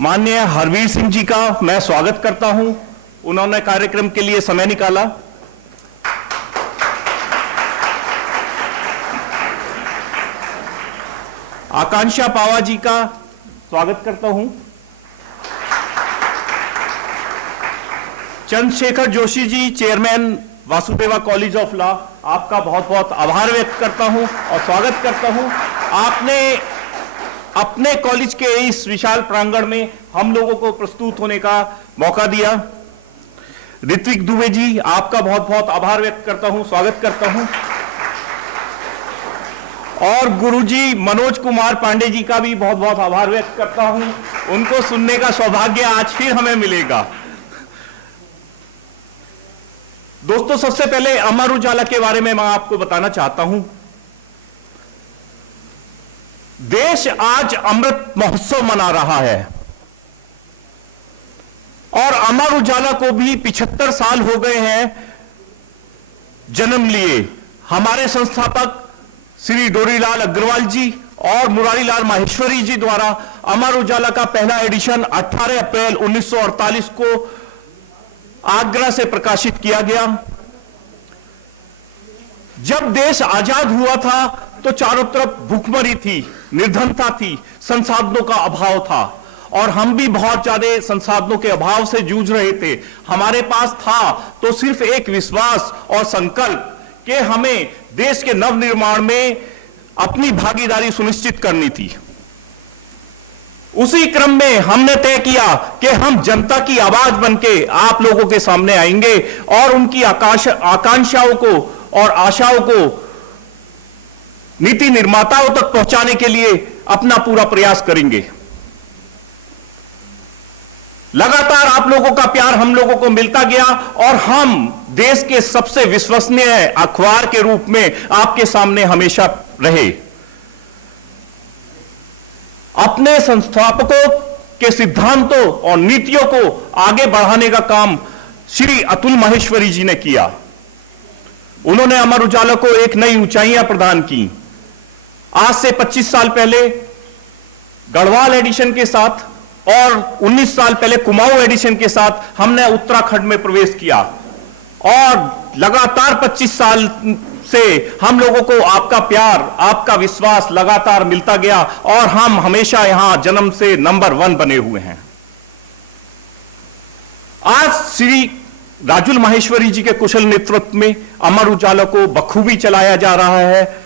माननीय हरवीर सिंह जी का मैं स्वागत करता हूं। उन्होंने कार्यक्रम के लिए समय निकाला। आकांक्षा पावा जी का स्वागत करता हूं। Chandrashekhar Joshi ji, chairman Vasudeva college of law, आपका बहुत बहुत आभार व्यक्त करता हूं और स्वागत करता हूं। आपने अपने कॉलेज के इस विशाल प्रांगण में हम लोगों को प्रस्तुत होने का मौका दिया। ऋत्विक दुबे जी, आपका बहुत बहुत आभार व्यक्त करता हूं, स्वागत करता हूं। और गुरुजी मनोज कुमार पांडे जी का भी बहुत बहुत आभार व्यक्त करता हूं। उनको सुनने का सौभाग्य आज फिर हमें मिलेगा। दोस्तों, सबसे पहले अमर उजाला के बारे में मैं आपको बताना चाहता हूं। देश आज अमृत महोत्सव मना रहा है और अमर उजाला को भी 75 साल हो गए हैं जन्म लिए। हमारे संस्थापक श्री डोरीलाल अग्रवाल जी और मुरारीलाल माहेश्वरी जी द्वारा अमर उजाला का पहला एडिशन 18 अप्रैल 1948 को आगरा से प्रकाशित किया गया। जब देश आजाद हुआ था तो चारों तरफ भूखमरी थी, निर्धनता थी, संसाधनों का अभाव था और हम भी बहुत ज्यादा संसाधनों के अभाव से जूझ रहे थे। हमारे पास था तो सिर्फ एक विश्वास और संकल्प कि हमें देश के नवनिर्माण में अपनी भागीदारी सुनिश्चित करनी थी। उसी क्रम में हमने तय किया कि हम जनता की आवाज बनके आप लोगों के सामने आएंगे और उनकी आकांक्षाओं को और आशाओं को नीति निर्माताओं तक पहुंचाने के लिए अपना पूरा प्रयास करेंगे। लगातार आप लोगों का प्यार हम लोगों को मिलता गया और हम देश के सबसे विश्वसनीय अखबार के रूप में आपके सामने हमेशा रहे। अपने संस्थापकों के सिद्धांतों और नीतियों को आगे बढ़ाने का काम श्री अतुल माहेश्वरी जी ने किया। उन्होंने अमर उजाला को एक नई ऊंचाइयां प्रदान की। आज से 25 साल पहले गढ़वाल एडिशन के साथ और 19 साल पहले कुमाऊं एडिशन के साथ हमने उत्तराखंड में प्रवेश किया और लगातार 25 साल से हम लोगों को आपका प्यार, आपका विश्वास लगातार मिलता गया और हम हमेशा यहां जन्म से नंबर 1 बने हुए हैं। आज श्री राजुल माहेश्वरी जी के कुशल नेतृत्व में अमर उजाला को बखूबी चलाया जा रहा है।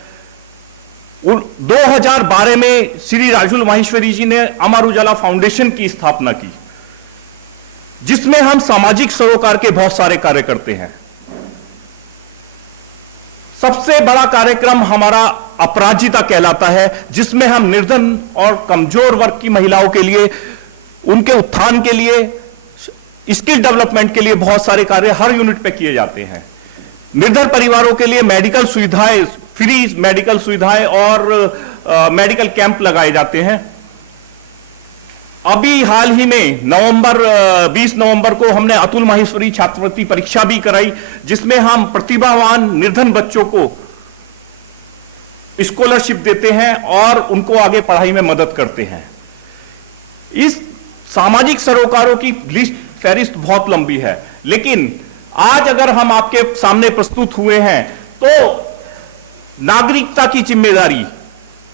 2012 में श्री राजुल माहेश्वरी जी ने अमर उजाला फाउंडेशन की स्थापना की, जिसमें हम सामाजिक सरोकार के बहुत सारे कार्य करते हैं। सबसे बड़ा कार्यक्रम हमारा अपराजिता कहलाता है, जिसमें हम निर्धन और कमजोर वर्ग की महिलाओं के लिए, उनके उत्थान के लिए, स्किल डेवलपमेंट के लिए बहुत सारे कार्य हर यूनिट पे किए जाते हैं। निर्धन परिवारों के लिए मेडिकल सुविधाएं, फ्री मेडिकल सुविधाएं और मेडिकल कैंप लगाए जाते हैं। अभी हाल ही में 20 नवंबर को हमने अतुल माहेश्वरी छात्रवृत्ति परीक्षा भी कराई, जिसमें हम प्रतिभावान निर्धन बच्चों को स्कॉलरशिप देते हैं और उनको आगे पढ़ाई में मदद करते हैं। इस सामाजिक सरोकारों की लिस्ट, फहरिस्त बहुत लंबी है, लेकिन आज अगर हम आपके सामने प्रस्तुत हुए हैं तो नागरिकता की जिम्मेदारी,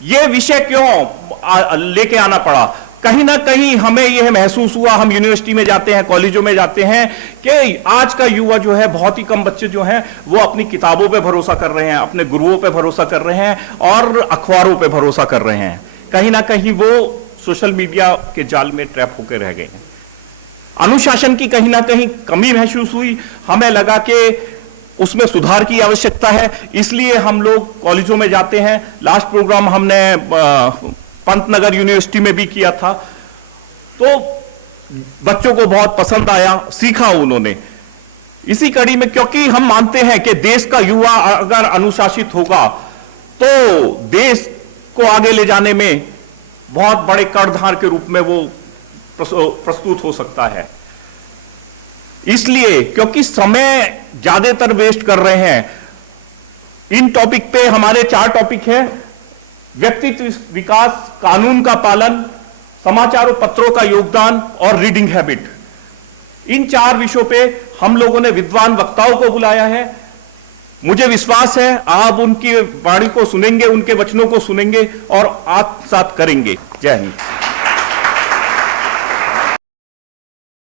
यह विषय क्यों लेके आना पड़ा? कहीं ना कहीं हमें यह महसूस हुआ, हम यूनिवर्सिटी में जाते हैं, कॉलेजों में जाते हैं, कि आज का युवा जो है, बहुत ही कम बच्चे जो हैं वो अपनी किताबों पे भरोसा कर रहे हैं, अपने गुरुओं पे भरोसा कर रहे हैं और अखबारों पे भरोसा कर रहे हैं। कहीं ना कहीं वो सोशल मीडिया के जाल में ट्रैप होकर रह गए हैं। अनुशासन की कहीं ना कहीं कमी महसूस हुई। हमें लगा कि उसमें सुधार की आवश्यकता है, इसलिए हम लोग कॉलेजों में जाते हैं। लास्ट प्रोग्राम हमने पंतनगर यूनिवर्सिटी में भी किया था, तो बच्चों को बहुत पसंद आया, सीखा उन्होंने। इसी कड़ी में, क्योंकि हम मानते हैं कि देश का युवा अगर अनुशासित होगा तो देश को आगे ले जाने में बहुत बड़े कर्णधार के रूप में वो प्रस्तुत हो सकता है। इसलिए, क्योंकि समय ज्यादातर वेस्ट कर रहे हैं, इन टॉपिक पे हमारे 4 टॉपिक हैं: व्यक्तित्व विकास, कानून का पालन, समाचारों पत्रों का योगदान और रीडिंग हैबिट। इन 4 विषयों पे हम लोगों ने विद्वान वक्ताओं को बुलाया है। मुझे विश्वास है आप उनकी वाणी को सुनेंगे, उनके वचनों को सुनेंगे और आत्मसात करेंगे। जय हिंद।